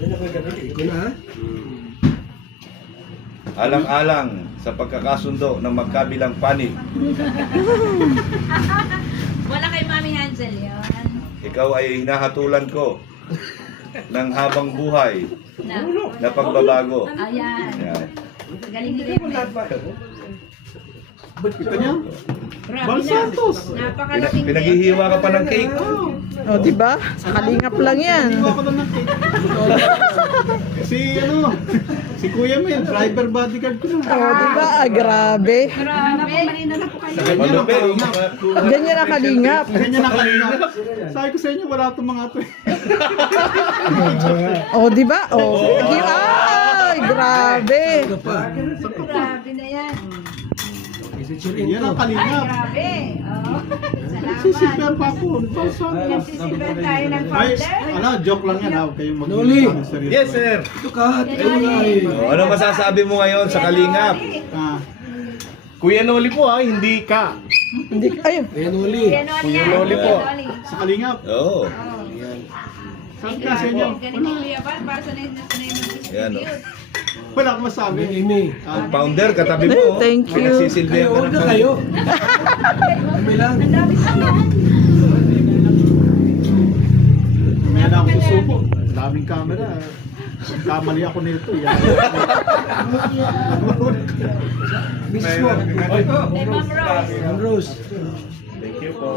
Iko na. Alang-alang sa pagkakasundo ng magkabilang panig, Wala kay Mami Hansel yun. ikaw ay hinahatulan ko ng habang buhay Na. na pagbabago. Ayan. Yan. Galing ni Remy. Kita niya? Grabe Bal na. Santos. Napakalaking Pinaghihiwa ka pa ng cake. O, diba? Sa kalingap lang yan. Iwa ko lang ng cake. Si Kuya Mel, driver bodyguard ko na. O, diba? Ah, grabe. Grabe. Sa ganyan ang kalingap. Ganyan ang kalingap. Sa ganyan ang kalingap. Sabi ko sa inyo, wala itong mga ito. O, diba? O, ay, grabe. Grabe na yan. Yan ang kalingap. Grabe. Oh. Sisipir pa ako. Bal Santos. Nagsisipir tayo ng Ay, powder. joke lang yan. Huwag kayong Noli. seryoso. Yes, sir. Ito ka. Ito na eh. Ano masasabi mo ngayon sa kalingap? Ah, Kuya Noli po hindi ka. Hindi, ayun. Ayan uli. Kuya Noli po. sa kalingap. Oo. Sabi ka sa inyo, Galing ni Kuya Bal. Para sanay na sanay Yan, oh. mag-distribute. wala akong masabi. Amy. Ah, Founder, katabi mo. Thank you. Nagsisilbihan Kayo, ka huwag ng na kayo. Kami lang. Ang dami sa yan. Yan ang susuko. Daming camera. Kamali ako nito. Yan. Miss mo. Kay Ma'am Rose. Ma'am Rose. Thank you po.